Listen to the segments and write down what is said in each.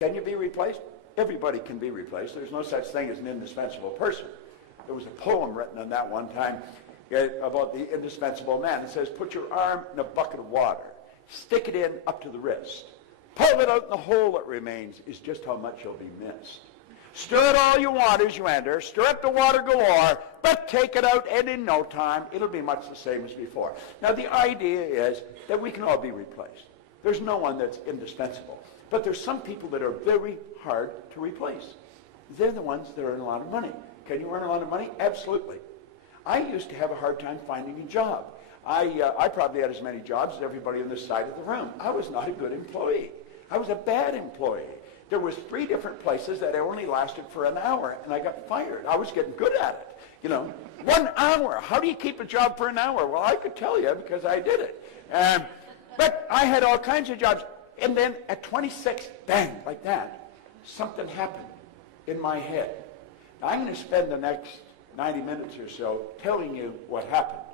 Can you be replaced? Everybody can be replaced. There's no such thing as an indispensable person. There was a poem written on that one time about the indispensable man. It says, put your arm in a bucket of water, stick it in up to the wrist, pull it out in the hole that remains is just how much you'll be missed. Stir it all you want as you enter, stir up the water galore, but take it out and in no time it'll be much the same as before. Now the idea is that we can all be replaced. There's no one that's indispensable. But there's some people that are very hard to replace. They're the ones that earn a lot of money. Can you earn a lot of money? Absolutely. I used to have a hard time finding a job. I probably had as many jobs as everybody on this side of the room. I was not a good employee. I was a bad employee. There was 3 different places that I only lasted for an hour, and I got fired. I was getting good at it. You know, 1 hour. How do you keep a job for an hour? Well, I could tell you because I did it. But I had all kinds of jobs. And then at 26, bang, like that, something happened in my head. Now, I'm going to spend the next 90 minutes or so telling you what happened.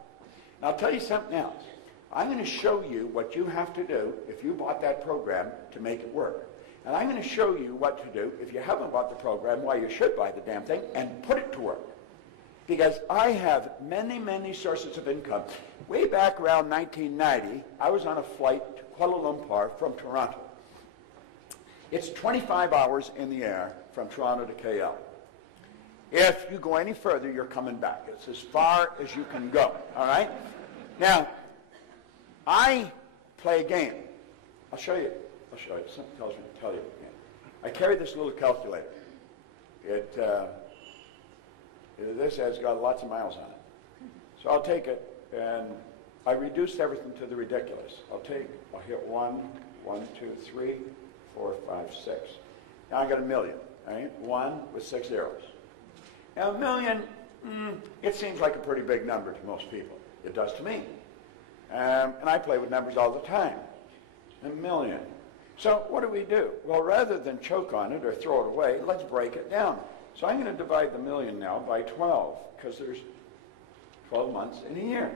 And I'll tell you something else. I'm going to show you what you have to do if you bought that program to make it work. And I'm going to show you what to do if you haven't bought the program, why you should buy the damn thing, and put it to work. Because I have many, many sources of income. Way back around 1990, I was on a flight to Kuala Lumpur from Toronto. It's 25 hours in the air from Toronto to KL. If you go any further, you're coming back. It's as far as you can go, all right? Now, I play a game. I'll show you. Something tells me to tell you again. I carry this little calculator. This has got lots of miles on it. So I'll take it, and I reduced everything to the ridiculous. I'll hit 1, 2, 3, 4, 5, 6. Now I got a million, right? 1 with 6 zeros. Now a million, it seems like a pretty big number to most people. It does to me. And I play with numbers all the time. A million. So what do? Well, rather than choke on it or throw it away, let's break it down. So I'm going to divide the million now by 12, because there's 12 months in a year.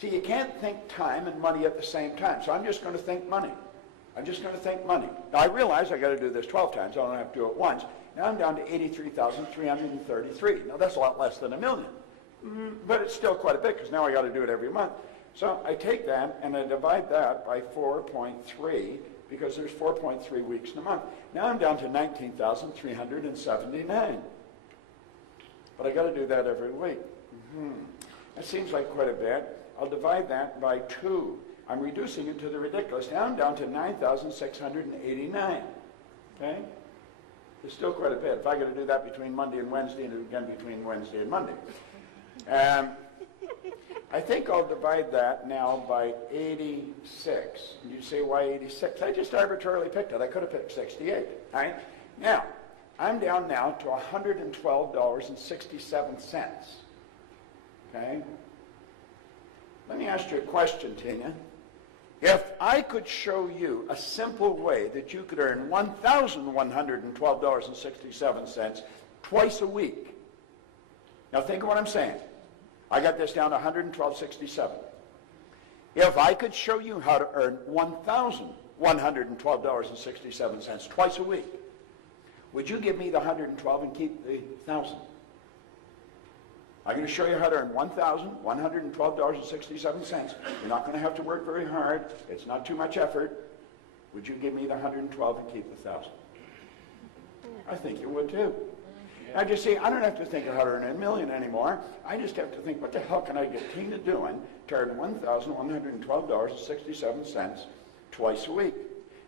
See, you can't think time and money at the same time, so I'm just going to think money. Now, I realize I got to do this 12 times. I don't have to do it once. Now I'm down to 83,333. Now, that's a lot less than a million. But it's still quite a bit, because now I got to do it every month. So I take that, and I divide that by 4.3, because there's 4.3 weeks in a month. Now I'm down to 19,379. But I got to do that every week. That seems like quite a bit. I'll divide that by 2. I'm reducing it to the ridiculous. Now I'm down to 9,689. Okay? It's still quite a bit. If I got to do that between Monday and Wednesday, and again between Wednesday and Monday. I think I'll divide that now by 86. And you say, why 86? I just arbitrarily picked it. I could have picked 68. All right? Now, I'm down now to $112.67. Okay? Let me ask you a question, Tina. If I could show you a simple way that you could earn $1,112.67 twice a week. Now think of what I'm saying. I got this down to $112.67. If I could show you how to earn $1,112.67 twice a week, would you give me the 112 and keep the 1,000? I'm going to show you how to earn $1,112.67. You're not going to have to work very hard. It's not too much effort. Would you give me the 112 and keep the 1,000? I think you would too. Now, you see, I don't have to think of how to earn $1 million anymore. I just have to think, what the hell can I get Tina doing to earn $1,112.67 twice a week?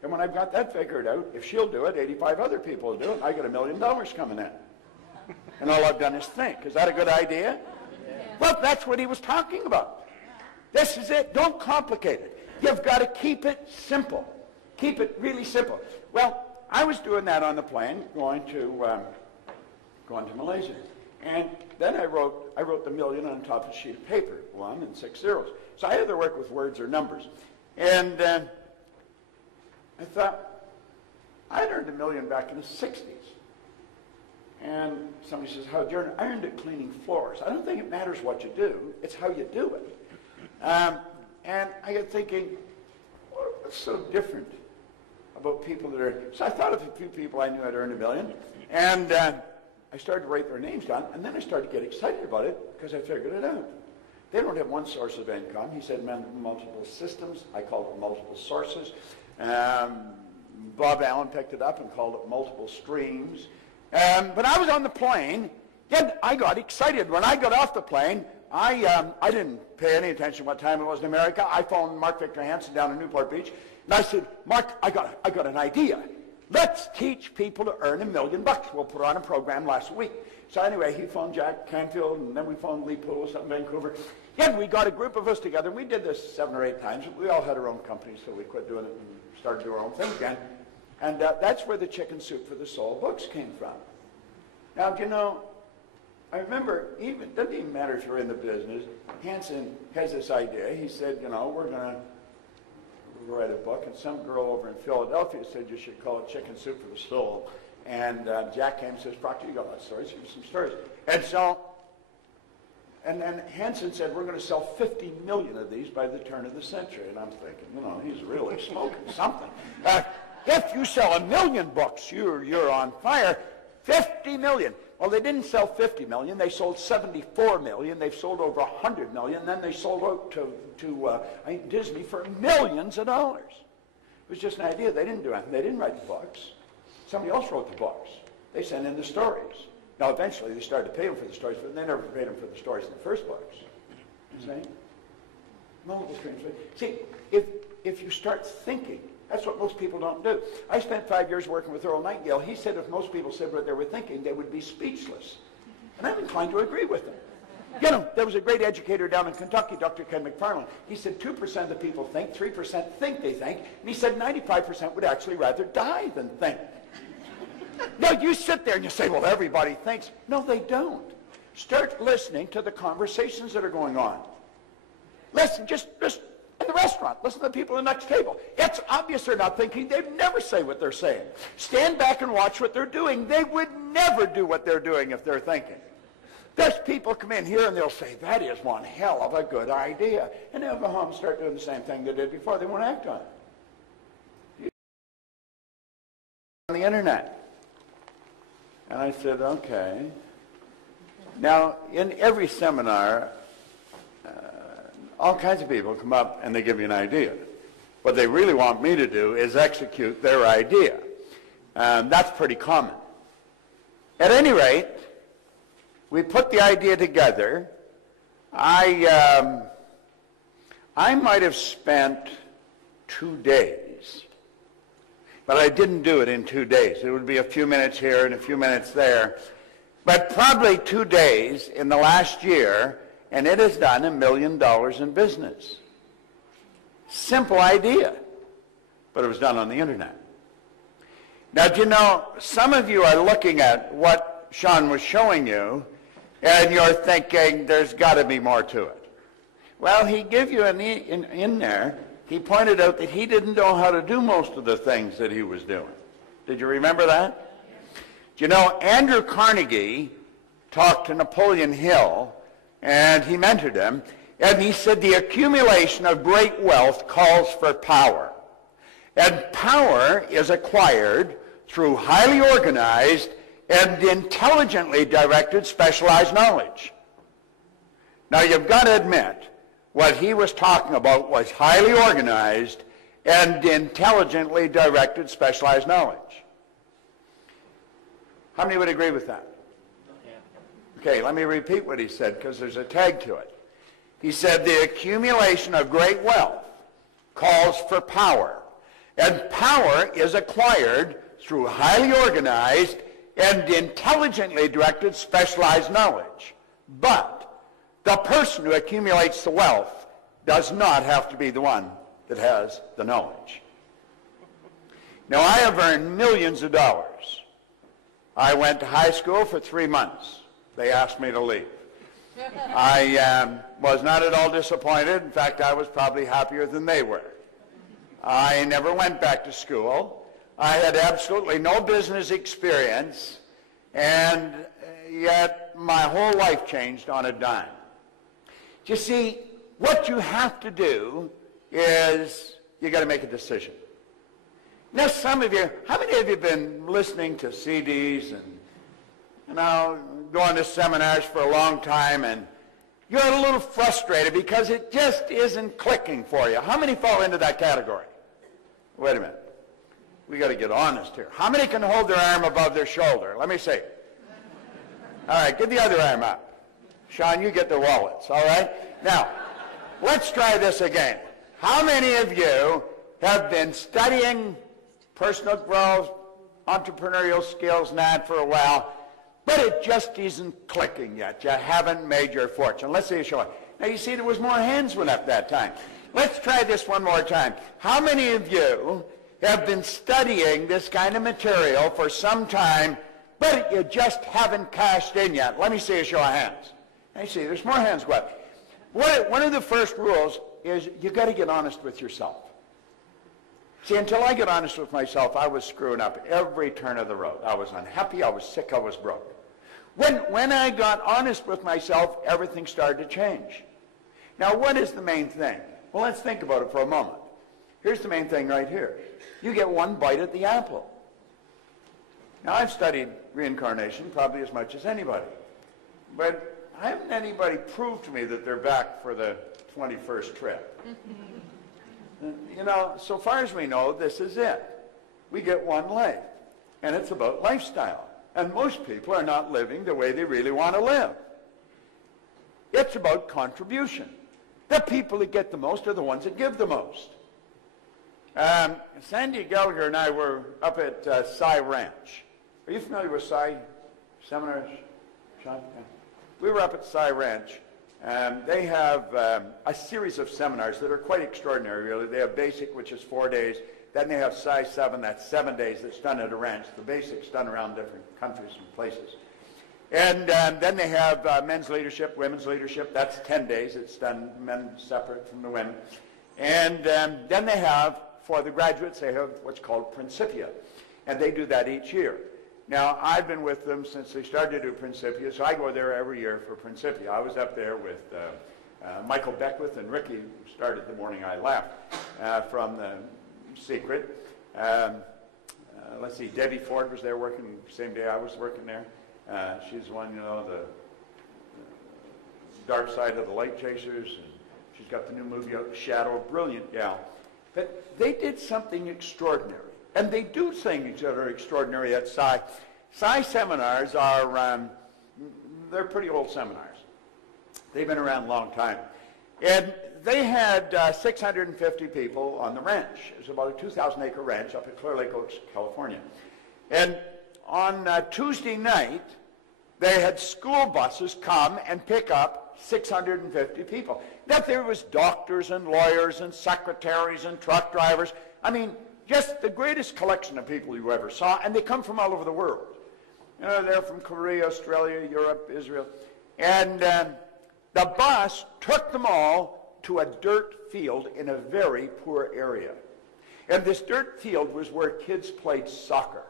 And when I've got that figured out, if she'll do it, 85 other people will do it, and I get $1 million coming in. And all I've done is think. Is that a good idea? Yeah. Well, that's what he was talking about. This is it. Don't complicate it. You've got to keep it simple. Keep it really simple. Well, I was doing that on the plane, going to Malaysia. And then I wrote the million on top of a sheet of paper, 1 and 6 zeros. So I either work with words or numbers. And I thought, I'd earned $1 million back in the 60s. And somebody says, how'd you earn it? I earned it cleaning floors. I don't think it matters what you do. It's how you do it. And I got thinking, what's so different about people that are, so I thought of a few people I knew had earned $1 million, and I started to write their names down, and then I started to get excited about it because I figured it out. They don't have one source of income. He said multiple systems. I called it multiple sources. Bob Allen picked it up and called it multiple streams. But I was on the plane, then I got excited. When I got off the plane, I didn't pay any attention what time it was in America. I phoned Mark Victor Hansen down in Newport Beach, and I said, Mark, I got an idea. Let's teach people to earn $1 million. We'll put on a program last week. So anyway, he phoned Jack Canfield, and then we phoned Lee Poulos up in Vancouver. Yeah, we got a group of us together. We did this 7 or 8 times. We all had our own companies, so we quit doing it and started doing our own thing again. And that's where the Chicken Soup for the Soul books came from. Now, you know, I remember, it doesn't even matter if you're in the business, Hansen has this idea. He said, you know, we're going to write a book, and some girl over in Philadelphia said you should call it Chicken Soup for the Soul. And Jack came and says, Proctor, you got a lot of stories. Here's some stories. And so, and then Hansen said, we're going to sell 50 million of these by the turn of the century. And I'm thinking, you know, he's really smoking something. If you sell 1 million books, you're on fire. 50 million. Well, they didn't sell 50 million. They sold 74 million. They've sold over 100 million. Then they sold out to Disney for millions of dollars. It was just an idea. They didn't do anything. They didn't write the books. Somebody else wrote the books. They sent in the stories. Now, eventually, they started to pay them for the stories, but they never paid them for the stories in the first books. See? Multiple streams. See, if you start thinking, that's what most people don't do. I spent 5 years working with Earl Nightingale. He said if most people said what they were thinking, they would be speechless. And I'm inclined to agree with him. You know, there was a great educator down in Kentucky, Dr. Ken McFarland. He said 2% of the people think, 3% think they think, and he said 95% would actually rather die than think. No, you sit there and you say, well, everybody thinks. No, they don't. Start listening to the conversations that are going on. Listen, just in the restaurant, listen to the people at the next table. It's obvious they're not thinking. They'd never say what they're saying. Stand back and watch what they're doing. They would never do what they're doing if they're thinking. There's people come in here and they'll say, that is one hell of a good idea. And they'll go home and start doing the same thing they did before. They won't act on it. On the internet. And I said, okay. Now, in every seminar, all kinds of people come up and they give you an idea. What they really want me to do is execute their idea. That's pretty common. At any rate, we put the idea together. I might have spent 2 days, but I didn't do it in 2 days. It would be a few minutes here and a few minutes there. But probably 2 days in the last year, and it has done $1 million in business. Simple idea, but it was done on the internet. Now, do you know, some of you are looking at what Sean was showing you, and you're thinking, there's got to be more to it. Well, he gave you in there, he pointed out that he didn't know how to do most of the things that he was doing. Did you remember that? Do you know, Andrew Carnegie talked to Napoleon Hill, and he mentored him, and he said the accumulation of great wealth calls for power. And power is acquired through highly organized and intelligently directed specialized knowledge. Now, you've got to admit, what he was talking about was highly organized and intelligently directed specialized knowledge. How many would agree with that? Okay, let me repeat what he said because there's a tag to it. He said the accumulation of great wealth calls for power, and power is acquired through highly organized and intelligently directed specialized knowledge. But the person who accumulates the wealth does not have to be the one that has the knowledge. Now, I have earned millions of dollars. I went to high school for 3 months. They asked me to leave. I was not at all disappointed. In fact, I was probably happier than they were. I never went back to school. I had absolutely no business experience, and yet my whole life changed on a dime. You see, what you have to do is you got to make a decision. Now, some of you, how many of you have been listening to CDs and, going to seminars for a long time, and you're a little frustrated because it just isn't clicking for you? How many fall into that category? Wait a minute. We got to get honest here. How many can hold their arm above their shoulder? Let me see. All right, get the other arm up. Sean, you get the wallets, all right? Now, let's try this again. How many of you have been studying personal growth, entrepreneurial skills, and that for a while, but it just isn't clicking yet? You haven't made your fortune. Let's see a show. Now, you see there was more hands went up that time. Let's try this one more time. How many of you have been studying this kind of material for some time, but you just haven't cashed in yet? Let me see a show of hands. I see there's more hands go up. One of the first rules is you got to get honest with yourself. See, until I get honest with myself, I was screwing up every turn of the road. I was unhappy, I was sick, I was broke. When I got honest with myself, everything started to change. Now, what is the main thing? Well, let's think about it for a moment. Here's the main thing right here. You get one bite at the apple. Now, I've studied reincarnation probably as much as anybody, but I haven't anybody prove to me that they're back for the 21st trip. So far as we know, this is it. We get one life, and it's about lifestyle. And most people are not living the way they really want to live. It's about contribution. The people that get the most are the ones that give the most. Sandy Gallagher and I were up at Cy Ranch. Are you familiar with Cy seminars, Sean? We were up at Cy Ranch. They have a series of seminars that are quite extraordinary, really. They have basic, which is 4 days. Then they have Psi 7, that's 7 days, that's done at a ranch. The basic's done around different countries and places. And then they have men's leadership, women's leadership. That's 10 days. It's done men separate from the women. And then they have, for the graduates, they have what's called Principia. And they do that each year. Now, I've been with them since they started to do Principia, so I go there every year for Principia. I was up there with Michael Beckwith and Ricky, who started the morning I left from the Secret. Let's see, Debbie Ford was there working the same day I was working there. She's one, the dark side of the light chasers. And she's got the new movie out, Shadow, brilliant gal. But they did something extraordinary. And they do things that are extraordinary at Psi. Psi seminars are, they're pretty old seminars. They've been around a long time. And they had 650 people on the ranch. It was about a 2,000-acre ranch up at Clear Lake Oaks, California. And on Tuesday night, they had school buses come and pick up 650 people. Now, there was doctors and lawyers and secretaries and truck drivers. I mean, just the greatest collection of people you ever saw, and they come from all over the world. They're from Korea, Australia, Europe, Israel. And the bus took them all to a dirt field in a very poor area. And this dirt field was where kids played soccer.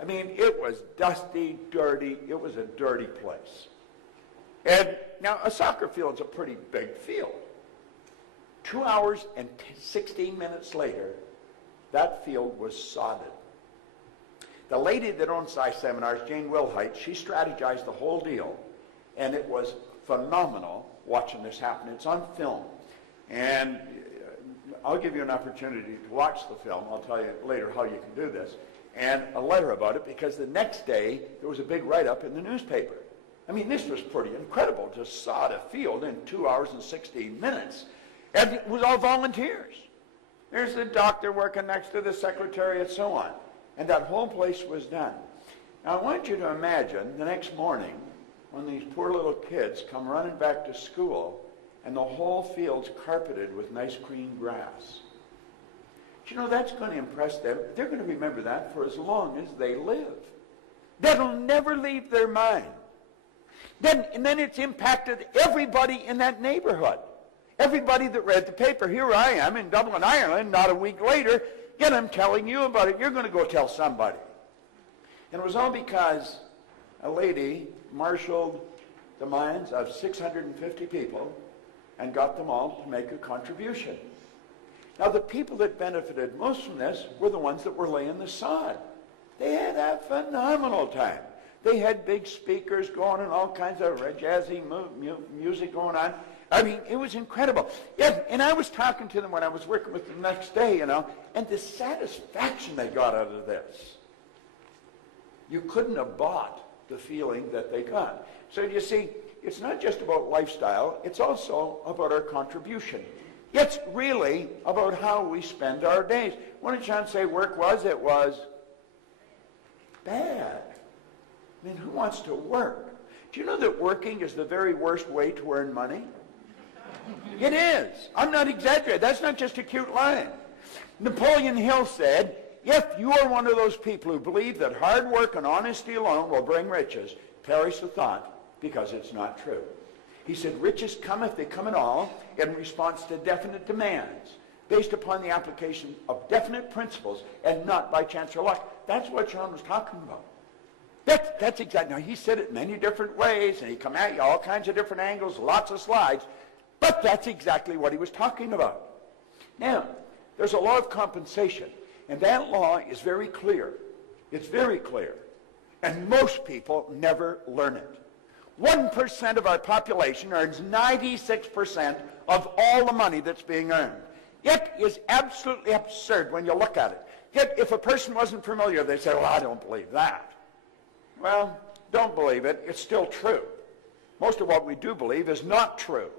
I mean, it was dusty, dirty. It was a dirty place. And now a soccer field's a pretty big field. 2 hours and 16 minutes later, that field was sodded. The lady that owns Psi Seminars, Jane Wilhite, she strategized the whole deal, and it was phenomenal watching this happen. It's on film, and I'll give you an opportunity to watch the film. I'll tell you later how you can do this, and a letter about it, because the next day there was a big write-up in the newspaper. I mean, this was pretty incredible to sod a field in 2 hours and 16 minutes, and it was all volunteers. There's the doctor working next to the secretary and so on. And that whole place was done. Now, I want you to imagine the next morning when these poor little kids come running back to school and the whole field's carpeted with nice green grass. Do you know, that's going to impress them. They're going to remember that for as long as they live. That'll never leave their mind. And then it's impacted everybody in that neighborhood. Everybody that read the paper. Here I am in Dublin, Ireland, not a week later, yet I'm telling you about it. You're going to go tell somebody. And it was all because a lady marshaled the minds of 650 people and got them all to make a contribution. Now, the people that benefited most from this were the ones that were laying the sod. They had a phenomenal time. They had big speakers going and all kinds of jazzy music going on. I mean, it was incredible. Yeah, and I was talking to them when I was working with them the next day, you know, and the satisfaction they got out of this. You couldn't have bought the feeling that they got. So you see, it's not just about lifestyle, it's also about our contribution. It's really about how we spend our days. What did John say work was? It was bad. I mean, who wants to work? Do you know that working is the very worst way to earn money? It is. I'm not exaggerating. That's not just a cute line. Napoleon Hill said, if you are one of those people who believe that hard work and honesty alone will bring riches, perish the thought, because it's not true. He said, riches come, if they come at all, in response to definite demands, based upon the application of definite principles, and not by chance or luck. That's what John was talking about. That's exactly. Now, he said it many different ways, and he come at you all kinds of different angles, lots of slides, but that's exactly what he was talking about. Now, there's a law of compensation, and that law is very clear. It's very clear, and most people never learn it. 1% of our population earns 96% of all the money that's being earned. It is absolutely absurd when you look at it. Yet, if a person wasn't familiar, they'd say, well, I don't believe that. Well, don't believe it. It's still true. Most of what we do believe is not true.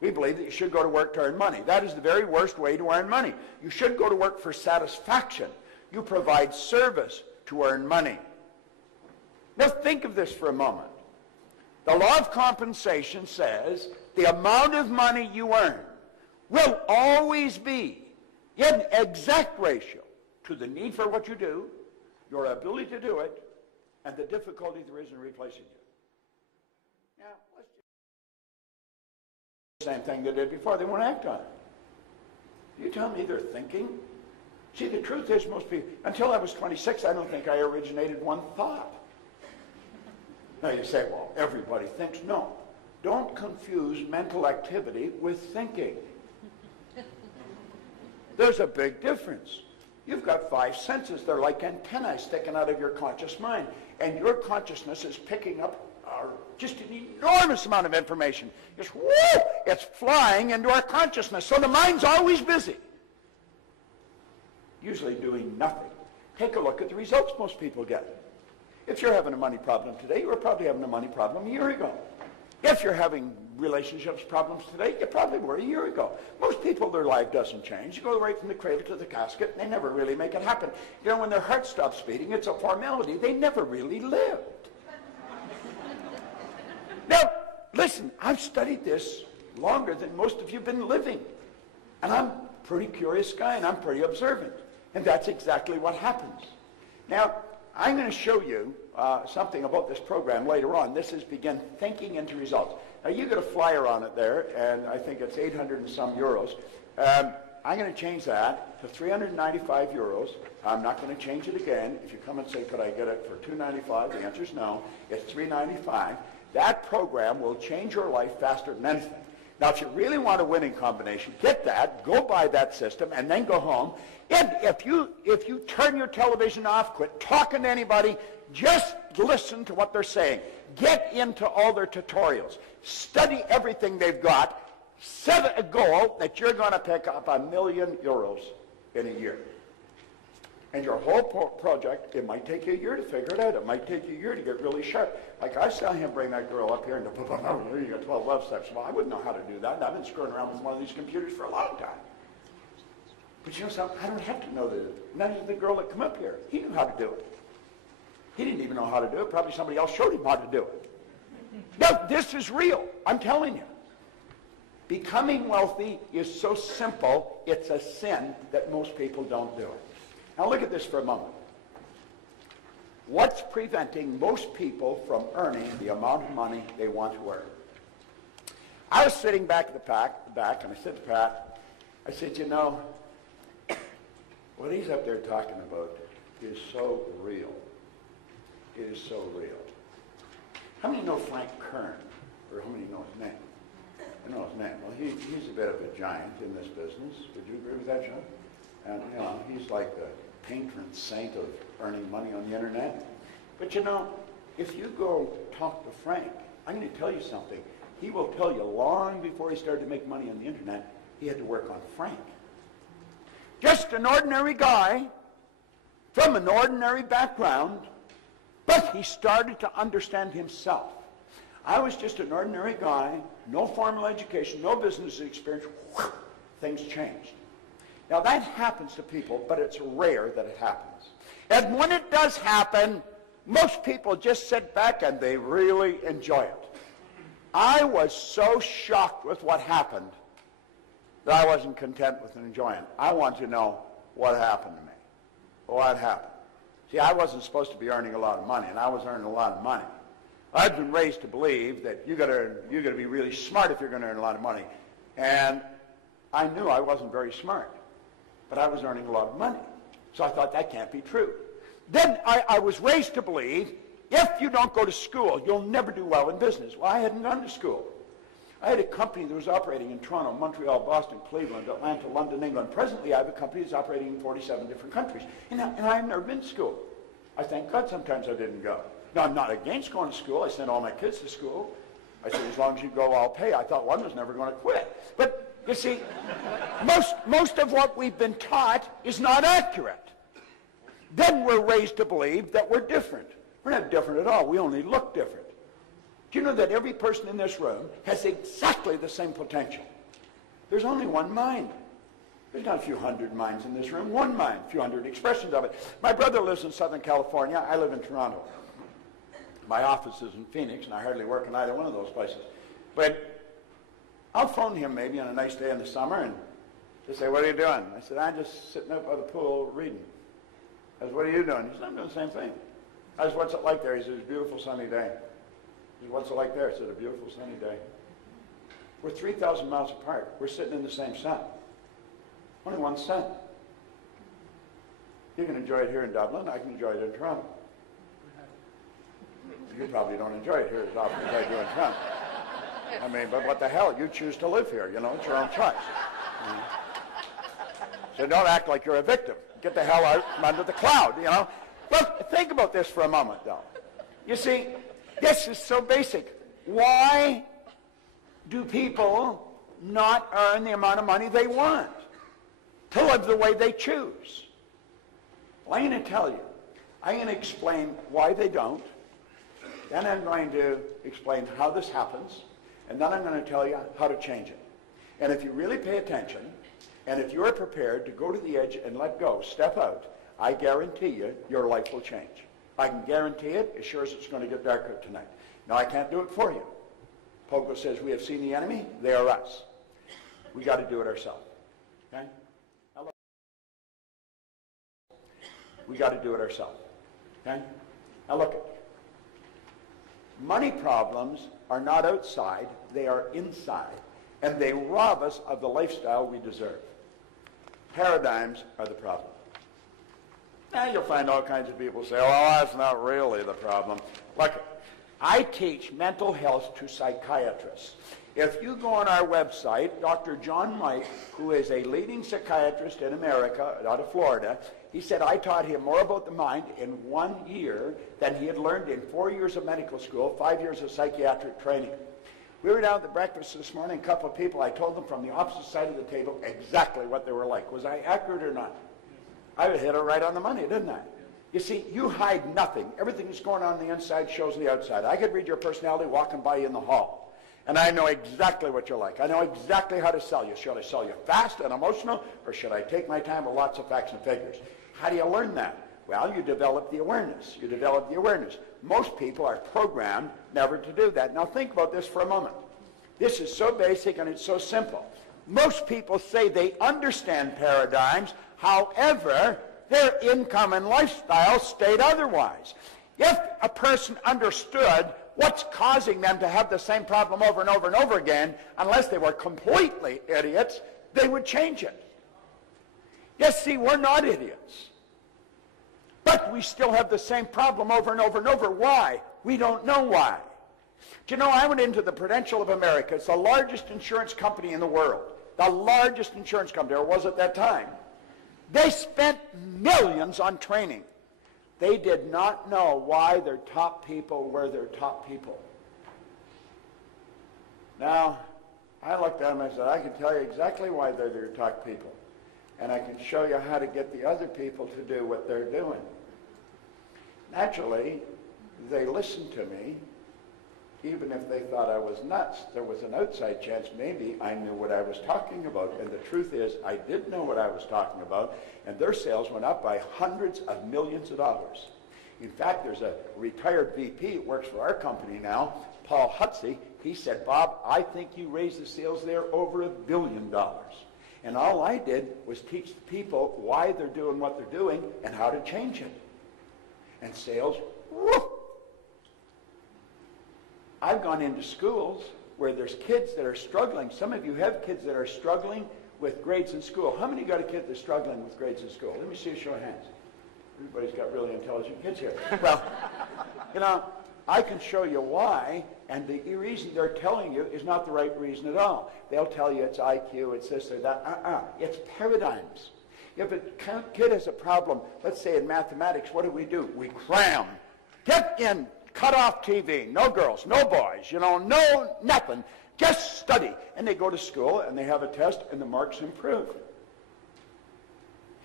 We believe that you should go to work to earn money. That is the very worst way to earn money. You should go to work for satisfaction. You provide service to earn money. Now, think of this for a moment. The law of compensation says the amount of money you earn will always be in exact ratio to the need for what you do, your ability to do it, and the difficulty there is in replacing you. Now, let's do the same thing they did before. They won't act on it. You tell me they're thinking? See, the truth is most people, until I was 26, I don't think I originated one thought. Now you say, well, everybody thinks. No. Don't confuse mental activity with thinking. There's a big difference. You've got 5 senses. They're like antennae sticking out of your conscious mind. And your consciousness is picking up just an enormous amount of information. Just, whoo, it's flying into our consciousness. So the mind's always busy. Usually doing nothing. Take a look at the results most people get. If you're having a money problem today, you were probably having a money problem a year ago. If you're having relationships problems today, you probably were a year ago. Most people, their life doesn't change. You go right from the cradle to the casket, and they never really make it happen. You know, when their heart stops beating, it's a formality. They never really lived. Now, listen, I've studied this longer than most of you have been living. And I'm a pretty curious guy, and I'm pretty observant. And that's exactly what happens. Now, I'm going to show you something about this program later on. This is Begin Thinking into Results. Now, you get a flyer on it there, and I think it's 800 and some euros. I'm going to change that to 395 euros. I'm not going to change it again. If you come and say, could I get it for 295? The answer is no. It's 395. That program will change your life faster than anything. Now, if you really want a winning combination, get that, go buy that system, and then go home. And if you turn your television off, quit talking to anybody, just listen to what they're saying. Get into all their tutorials. Study everything they've got. Set a goal that you're going to pick up €1 million in a year. And your whole project, it might take you a year to figure it out. It might take you a year to get really sharp. Like I saw him bring that girl up here and you got 12 love steps. Well, I wouldn't know how to do that. And I've been screwing around with one of these computers for a long time. But you know something? I don't have to know that. None of the girl that come up here, he knew how to do it. He didn't even know how to do it. Probably somebody else showed him how to do it. No, this is real. I'm telling you. Becoming wealthy is so simple, it's a sin that most people don't do it. Now look at this for a moment. What's preventing most people from earning the amount of money they want to earn? I was sitting back at the back, and I said to Pat, I said, you know, what he's up there talking about is so real. It is so real. How many know Frank Kern? Or how many know his name? You know his name. Well, he's a bit of a giant in this business. Would you agree with that, John? And, you know, he's like the patron saint of earning money on the internet. But, you know, if you go talk to Frank, I'm going to tell you something. He will tell you long before he started to make money on the internet, he had to work on Frank. Just an ordinary guy from an ordinary background, but he started to understand himself. I was just an ordinary guy, no formal education, no business experience. Things changed. Now that happens to people, but it's rare that it happens. And when it does happen, most people just sit back and they really enjoy it. I was so shocked with what happened that I wasn't content with enjoying it. I want to know what happened to me. What happened? See, I wasn't supposed to be earning a lot of money, and I was earning a lot of money. I've been raised to believe that you got to be really smart if you're going to earn a lot of money. And I knew I wasn't very smart, but I was earning a lot of money. So I thought that can't be true. Then I was raised to believe if you don't go to school, you'll never do well in business. Well, I hadn't gone to school. I had a company that was operating in Toronto, Montreal, Boston, Cleveland, Atlanta, London, England. Presently, I have a company that's operating in 47 different countries. And I've never been to school. I thank God sometimes I didn't go. Now, I'm not against going to school. I sent all my kids to school. I said, as long as you go, I'll pay. I thought one was never going to quit. But, you see, most of what we've been taught is not accurate. Then we're raised to believe that we're different. We're not different at all. We only look different. Do you know that every person in this room has exactly the same potential? There's only one mind. There's not a few hundred minds in this room. One mind, a few hundred expressions of it. My brother lives in Southern California. I live in Toronto. My office is in Phoenix, and I hardly work in either one of those places. But I'll phone him maybe on a nice day in the summer, and he'll say, what are you doing? I said, I'm just sitting up by the pool reading. I said, what are you doing? He said, I'm doing the same thing. I said, what's it like there? He said, it's a beautiful sunny day. He said, what's it like there? I said, a beautiful sunny day. We're 3,000 miles apart. We're sitting in the same sun. Only one sun. You can enjoy it here in Dublin. I can enjoy it in Toronto. You probably don't enjoy it here as often as I do in Toronto. I mean, but what the hell? You choose to live here, you know. It's your own choice. So don't act like you're a victim. Get the hell out from under the cloud, you know. Look, think about this for a moment, though. You see, this is so basic. Why do people not earn the amount of money they want to live the way they choose? Well, I'm going to tell you. I'm going to explain why they don't. Then I'm going to explain how this happens. And then I'm going to tell you how to change it. And if you really pay attention, and if you're prepared to go to the edge and let go, step out, I guarantee you, your life will change. I can guarantee it as sure as it's going to get darker tonight. Now, I can't do it for you. Pogo says, we have seen the enemy. They are us. We got to do it ourselves. Okay? We got to do it ourselves. Okay? Now, look at money problems are not outside. They are inside. And they rob us of the lifestyle we deserve. Paradigms are the problem. Now you'll find all kinds of people say, well, that's not really the problem. Look, I teach mental health to psychiatrists. If you go on our website, Dr. John Mike, who is a leading psychiatrist in America, out of Florida, he said I taught him more about the mind in 1 year than he had learned in 4 years of medical school, 5 years of psychiatric training. We were down at the breakfast this morning, a couple of people, I told them from the opposite side of the table exactly what they were like. Was I accurate or not? I hit it right on the money, didn't I? You see, you hide nothing. Everything that's going on the inside shows the outside. I could read your personality walking by you in the hall, and I know exactly what you're like. I know exactly how to sell you. Should I sell you fast and emotional, or should I take my time with lots of facts and figures? How do you learn that? Well, you develop the awareness. You develop the awareness. Most people are programmed never to do that. Now think about this for a moment. This is so basic and it's so simple. Most people say they understand paradigms. However, their income and lifestyle state otherwise. If a person understood what's causing them to have the same problem over and over and over again, unless they were completely idiots, they would change it. Yes, see, we're not idiots. But we still have the same problem over and over and over. Why? We don't know why. Do you know, I went into the Prudential of America. It's the largest insurance company in the world. The largest insurance company, or was at that time. They spent millions on training. They did not know why their top people were their top people. Now, I looked at them and I said, I can tell you exactly why they're their top people. And I can show you how to get the other people to do what they're doing. Naturally, they listened to me, even if they thought I was nuts. There was an outside chance maybe I knew what I was talking about. And the truth is, I did know what I was talking about, and their sales went up by hundreds of millions of dollars. In fact, there's a retired VP who works for our company now, Paul Hutsey. He said, Bob, I think you raised the sales there over $1 billion. And all I did was teach the people why they're doing what they're doing and how to change it. And sales, whoo! I've gone into schools where there's kids that are struggling. Some of you have kids that are struggling with grades in school. How many got a kid that's struggling with grades in school? Let me see a show of hands. Everybody's got really intelligent kids here. Well, you know, I can show you why, and the reason they're telling you is not the right reason at all. They'll tell you it's IQ, it's this or that. It's paradigms. If a kid has a problem, let's say in mathematics, what do? We cram. Get in, cut off TV, no girls, no boys, you know, no nothing. Just study. And they go to school and they have a test and the marks improve.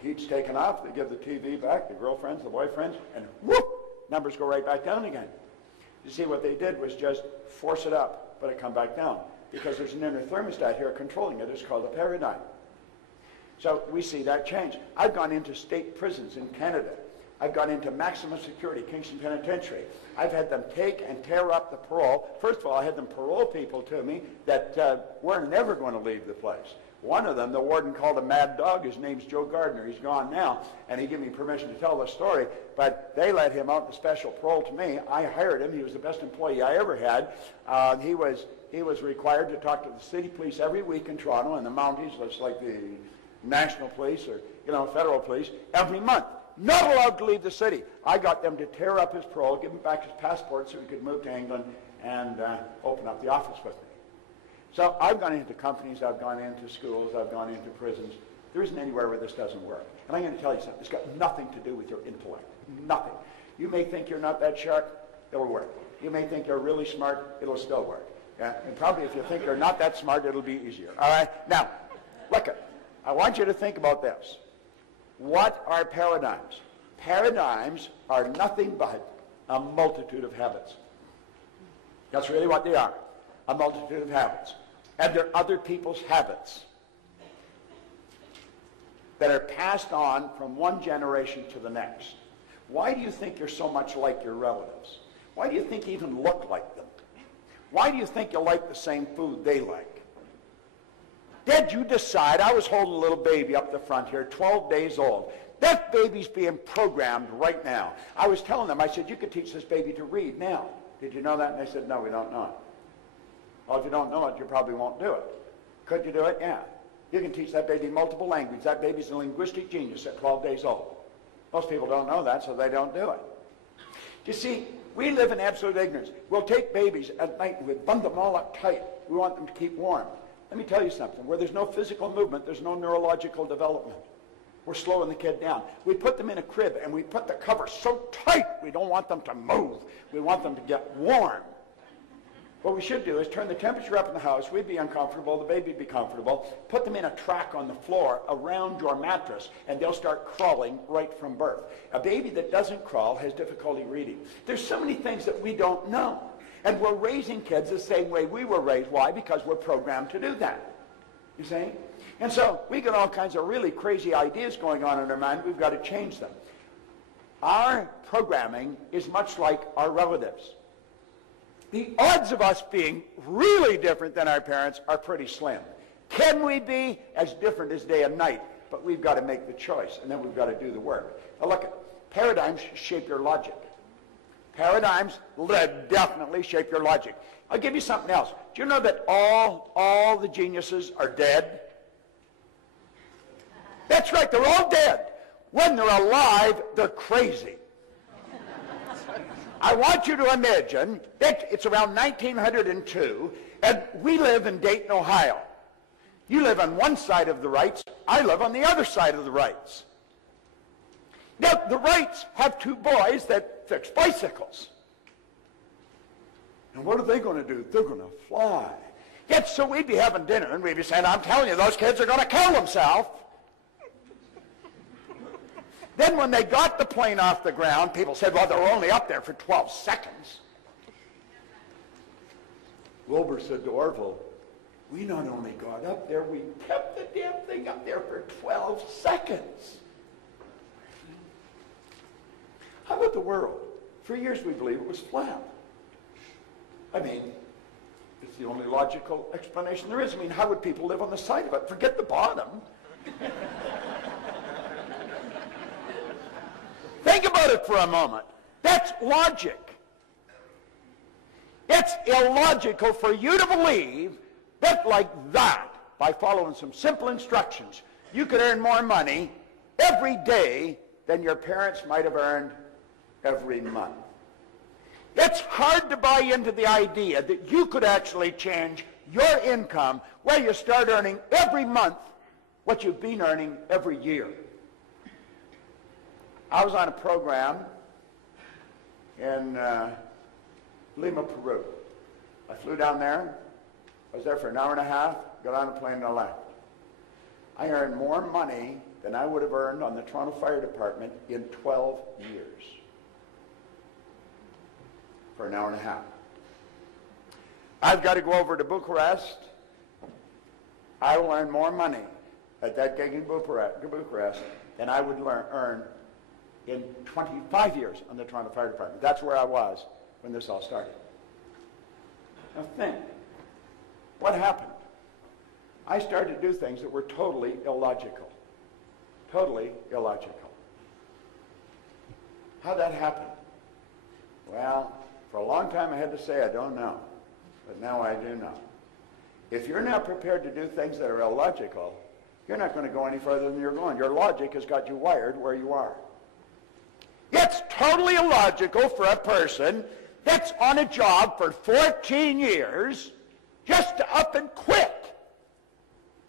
Heat's taken off, they give the TV back, the girlfriends, the boyfriends, and whoop, numbers go right back down again. You see, what they did was just force it up, but it come back down. Because there's an inner thermostat here controlling it. It's called a paradigm. So we see that change. I've gone into state prisons in Canada. I've gone into maximum security, Kingston Penitentiary. I've had them take and tear up the parole. First of all, I had them parole people to me that were never going to leave the place. One of them, the warden called a mad dog. His name's Joe Gardner. He's gone now, and he gave me permission to tell the story. But they let him out in special parole to me. I hired him. He was the best employee I ever had. He was required to talk to the city police every week in Toronto and the Mounties, just like the national police or federal police, every month. Not allowed to leave the city. I got them to tear up his parole, give him back his passport so he could move to England and open up the office with me. So I've gone into companies, I've gone into schools, I've gone into prisons. There isn't anywhere where this doesn't work. And I'm going to tell you something. It's got nothing to do with your intellect. Nothing. You may think you're not that sharp, it'll work. You may think you're really smart, it'll still work. Yeah? And probably if you think you're not that smart, it'll be easier. All right? Now, look, I want you to think about this. What are paradigms? Paradigms are nothing but a multitude of habits. That's really what they are. A multitude of habits. And they're other people's habits that are passed on from one generation to the next. Why do you think you're so much like your relatives? Why do you think you even look like them? Why do you think you like the same food they like? Did you decide? I was holding a little baby up the front here, 12 days old. That baby's being programmed right now. I was telling them, I said, you could teach this baby to read now. Did you know that? And they said, no, we don't know it. Well, if you don't know it, you probably won't do it. Could you do it? Yeah. You can teach that baby multiple languages. That baby's a linguistic genius at 12 days old. Most people don't know that, so they don't do it. You see, we live in absolute ignorance. We'll take babies at night and we bundle them all up tight. We want them to keep warm. Let me tell you something. Where there's no physical movement, there's no neurological development. We're slowing the kid down. We put them in a crib and we put the cover so tight we don't want them to move. We want them to get warm. What we should do is turn the temperature up in the house. We'd be uncomfortable. The baby'd be comfortable. Put them in a track on the floor around your mattress, and they'll start crawling right from birth. A baby that doesn't crawl has difficulty reading. There's so many things that we don't know. And we're raising kids the same way we were raised. Why? Because we're programmed to do that. You see? And so we got all kinds of really crazy ideas going on in our mind. We've got to change them. Our programming is much like our relatives. The odds of us being really different than our parents are pretty slim. Can we be as different as day and night? But we've got to make the choice, and then we've got to do the work. Now look, paradigms shape your logic. Paradigms definitely shape your logic. I'll give you something else. Do you know that all the geniuses are dead? That's right, they're all dead. When they're alive, they're crazy. I want you to imagine that it's around 1902, and we live in Dayton, Ohio. You live on one side of the Wrights. I live on the other side of the Wrights. Now, the Wrights have two boys that fix bicycles. And what are they going to do? They're going to fly. Yet, so we'd be having dinner, and we'd be saying, I'm telling you, those kids are going to kill themselves. Then when they got the plane off the ground, people said, well, they were only up there for 12 seconds. Wilbur said to Orville, we not only got up there, we kept the damn thing up there for 12 seconds. How about the world? For years we believed it was flat. I mean, it's the only logical explanation there is. I mean, how would people live on the side of it? Forget the bottom. Think about it for a moment. That's logic. It's illogical for you to believe that like that, by following some simple instructions, you could earn more money every day than your parents might have earned every month. It's hard to buy into the idea that you could actually change your income where you start earning every month what you've been earning every year. I was on a program in Lima, Peru. I flew down there. I was there for an hour and a half, got on a plane and I left. I earned more money than I would have earned on the Toronto Fire Department in 12 years. For an hour and a half. I've got to go over to Bucharest. I will earn more money at that gig in Bucharest than I would earn in 25 years on the Toronto Fire Department. That's where I was when this all started. Now think, what happened? I started to do things that were totally illogical. Totally illogical. How'd that happen? Well, for a long time I had to say I don't know, but now I do know. If you're not prepared to do things that are illogical, you're not going to go any further than you're going. Your logic has got you wired where you are. It's totally illogical for a person that's on a job for 14 years just to up and quit.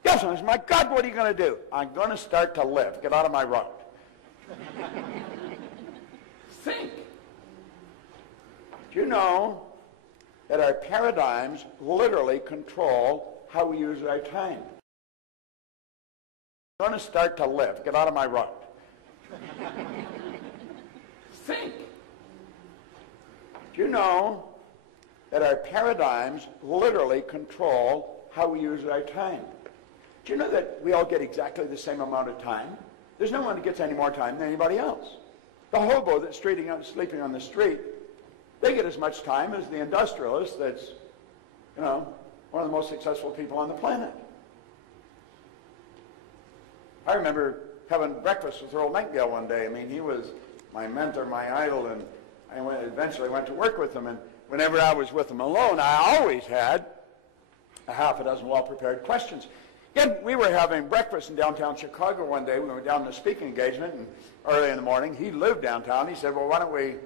Yes, my God, what are you going to do? I'm going to start to live. Get out of my road. Think. Do you know that our paradigms literally control how we use our time? I'm going to start to live. Get out of my road. Think. Do you know that our paradigms literally control how we use our time? Do you know that we all get exactly the same amount of time? There's no one that gets any more time than anybody else. The hobo that's sleeping on the street, they get as much time as the industrialist that's, one of the most successful people on the planet. I remember having breakfast with Earl Nightingale one day. I mean, he was my mentor, my idol, and I eventually went to work with him. And whenever I was with him alone, I always had a half a dozen well-prepared questions. Again, we were having breakfast in downtown Chicago one day. We went down to a speaking engagement, and early in the morning, he lived downtown. He said, well, why don't we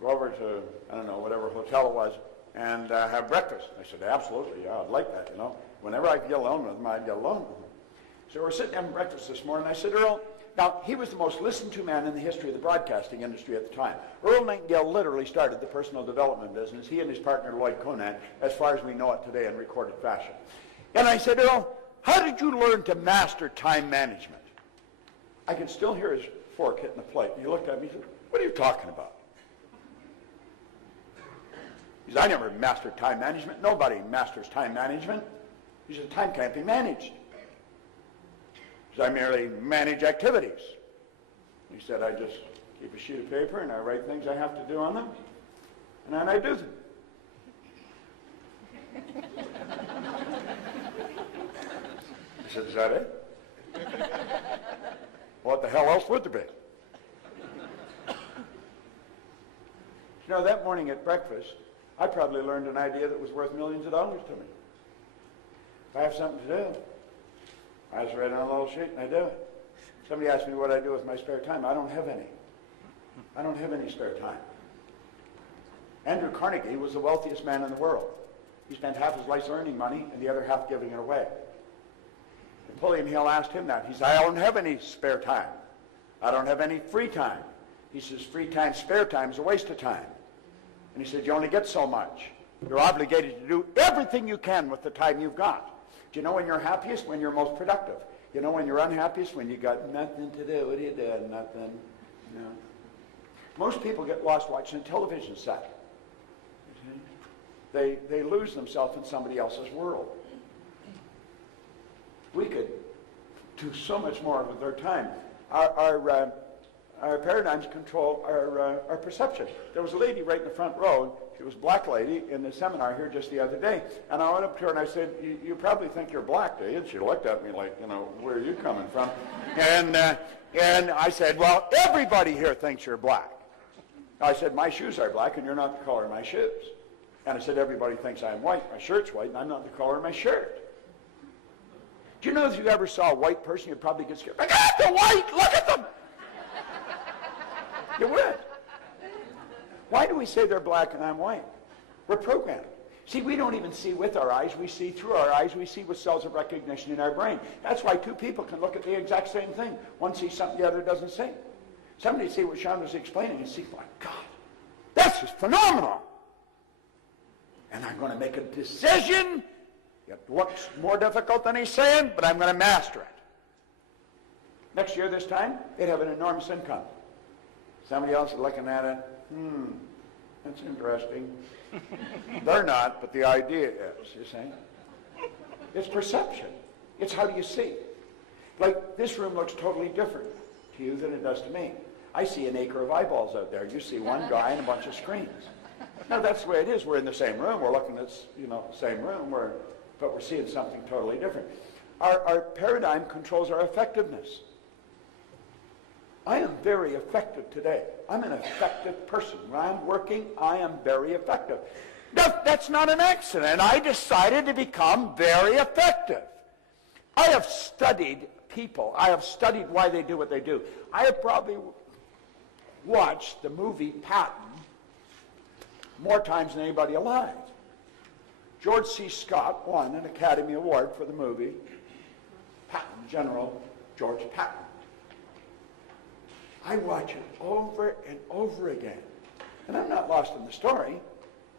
go over to, I don't know, whatever hotel it was, and have breakfast? I said, absolutely, yeah, I'd like that, Whenever I get alone with him, I'd get alone with him. So we're sitting having breakfast this morning. I said, Earl, now, he was the most listened to man in the history of the broadcasting industry at the time. Earl Nightingale literally started the personal development business, he and his partner Lloyd Conant, as far as we know it today in recorded fashion. And I said, Earl, how did you learn to master time management? I could still hear his fork hitting the plate. He looked at me and said, what are you talking about? He said, I never mastered time management. Nobody masters time management. He said, time can't be managed. He said, I merely manage activities. He said, I just keep a sheet of paper and I write things I have to do on them, and then I do them. I said, is that it? What the hell else would there be? That morning at breakfast, I probably learned an idea that was worth millions of dollars to me. If I have something to do, I just write it on a little sheet and I do it. Somebody asked me what I do with my spare time. I don't have any. I don't have any spare time. Andrew Carnegie was the wealthiest man in the world. He spent half his life earning money and the other half giving it away. Napoleon Hill asked him that. He said, I don't have any spare time. I don't have any free time. He says, free time, spare time is a waste of time. And he said, you only get so much. You're obligated to do everything you can with the time you've got. Do you know when you're happiest? When you're most productive. You know when you're unhappiest? When you got nothing to do. What are you doing? Nothing. You know? Most people get lost watching a television set. They lose themselves in somebody else's world. We could do so much more with our time. Our paradigms control our perception. There was a lady right in the front row. She was a black lady in the seminar here just the other day. And I went up to her and I said, you probably think you're black, do you? And she looked at me like, you know, where are you coming from? And I said, well, everybody here thinks you're black. I said, my shoes are black and you're not the color of my shoes. And I said, everybody thinks I'm white. My shirt's white and I'm not the color of my shirt. Do you know if you ever saw a white person, you'd probably get scared. Look at the white! Look at them! You would. Why do we say they're black and I'm white? We're programmed. See, we don't even see with our eyes. We see through our eyes. We see with cells of recognition in our brain. That's why two people can look at the exact same thing. One sees something the other doesn't see. Somebody see what Sean was explaining and see, my God, this is phenomenal. And I'm going to make a decision. It looks more difficult than he's saying, but I'm going to master it. Next year, this time, they'd have an enormous income. Somebody else is looking at it. That's interesting. They're not, but the idea is, you see. It's perception. It's how do you see. Like, this room looks totally different to you than it does to me. I see an acre of eyeballs out there. You see one guy and a bunch of screens. Now, that's the way it is. We're in the same room. We're looking at, the same room, but we're seeing something totally different. Our paradigm controls our effectiveness. I am very effective today. I'm an effective person. When I'm working, I am very effective. That's not an accident. I decided to become very effective. I have studied people. I have studied why they do what they do. I have probably watched the movie Patton more times than anybody alive. George C. Scott won an Academy Award for the movie Patton, General George Patton. I watch it over and over again. And I'm not lost in the story.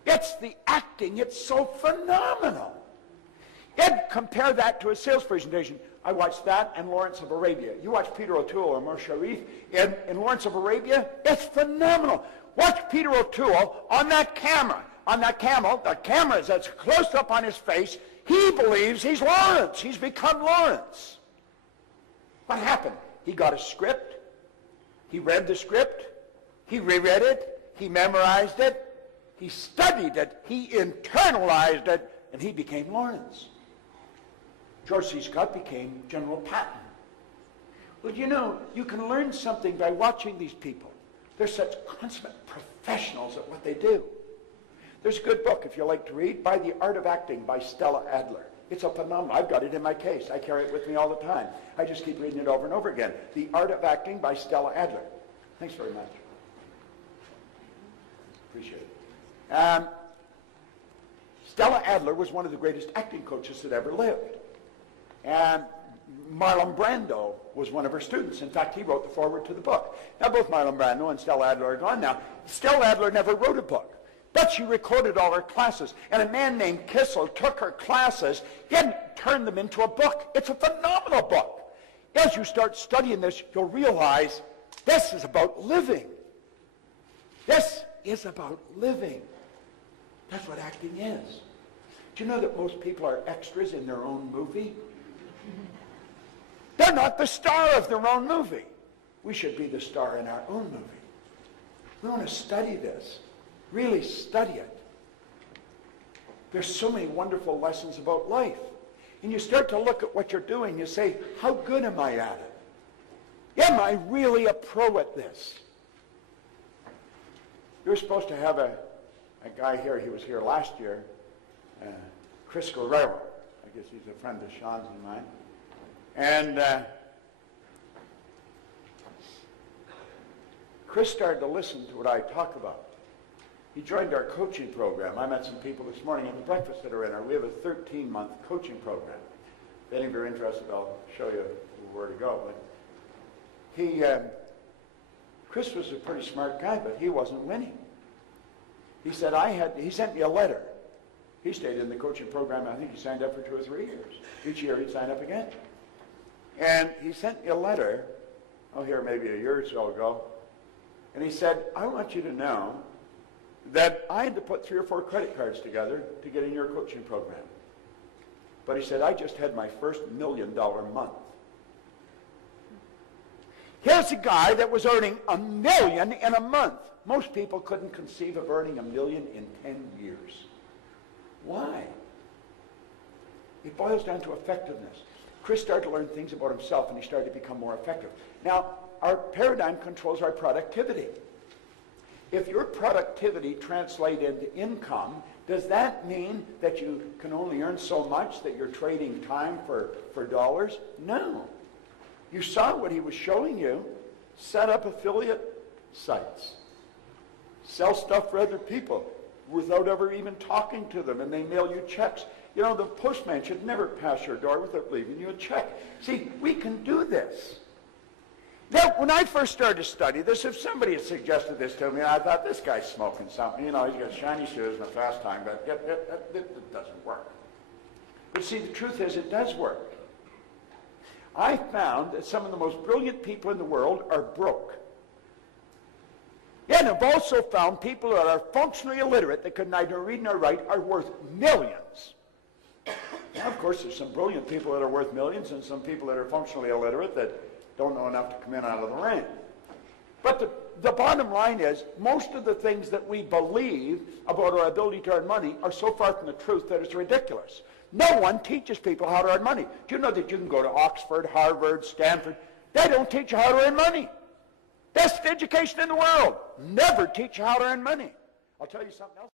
It's the acting. It's so phenomenal. And compare that to a sales presentation. I watched that and Lawrence of Arabia. You watch Peter O'Toole or Omar Sharif in Lawrence of Arabia, it's phenomenal. Watch Peter O'Toole on that camera. On that camel, the camera is that's close up on his face. He believes he's Lawrence. He's become Lawrence. What happened? He got a script. He read the script. He reread it. He memorized it. He studied it. He internalized it. And he became Lawrence. George C. Scott became General Patton. Well, you can learn something by watching these people. They're such consummate professionals at what they do. There's a good book, if you like to read, by The Art of Acting by Stella Adler. It's a phenomenal. I've got it in my case. I carry it with me all the time. I just keep reading it over and over again. The Art of Acting by Stella Adler. Thanks very much. Appreciate it. Stella Adler was one of the greatest acting coaches that ever lived. And Marlon Brando was one of her students. In fact, he wrote the foreword to the book. Now, both Marlon Brando and Stella Adler are gone now. Stella Adler never wrote a book. But she recorded all her classes. And a man named Kissel took her classes and turned them into a book. It's a phenomenal book. As you start studying this, you'll realize this is about living. This is about living. That's what acting is. Do you know that most people are extras in their own movie? They're not the star of their own movie. We should be the star in our own movie. We want to study this. Really study it. There's so many wonderful lessons about life. And you start to look at what you're doing. You say, how good am I at it? Am I really a pro at this? You're supposed to have a guy here. He was here last year. Chris Guerrero. I guess he's a friend of Sean's and mine. And Chris started to listen to what I talk about. He joined our coaching program. I met some people this morning at the breakfast that are in our. We have a 13-month coaching program. If any of you are interested, I'll show you where to go. But Chris was a pretty smart guy, but he wasn't winning. He said, he sent me a letter. He stayed in the coaching program. I think he signed up for 2 or 3 years. Each year he'd sign up again. And he sent me a letter, here maybe a year or so ago, and he said, I want you to know that I had to put 3 or 4 credit cards together to get in your coaching program. But he said, I just had my first $1 million month. Here's a guy that was earning $1 million in a month. Most people couldn't conceive of earning $1 million in 10 years. Why? It boils down to effectiveness. Chris started to learn things about himself, and he started to become more effective. Now, our paradigm controls our productivity. If your productivity translates into income, does that mean that you can only earn so much that you're trading time for dollars? No. You saw what he was showing you. Set up affiliate sites. Sell stuff for other people without ever even talking to them, and they mail you checks. You know, the postman should never pass your door without leaving you a check. See, we can do this. Now, when I first started to study this, if somebody had suggested this to me, I thought, this guy's smoking something. You know, he's got shiny shoes and a fast time, but it doesn't work. But see, the truth is, it does work. I found that some of the most brilliant people in the world are broke. Yeah, and I've also found people that are functionally illiterate, that could neither read nor write, are worth millions. Now, of course, there's some brilliant people that are worth millions and some people that are functionally illiterate that don't know enough to come in out of the rain. But the bottom line is, most of the things that we believe about our ability to earn money are so far from the truth that it's ridiculous. No one teaches people how to earn money. Do you know that you can go to Oxford, Harvard, Stanford? They don't teach you how to earn money. Best education in the world. Never teach you how to earn money. I'll tell you something else.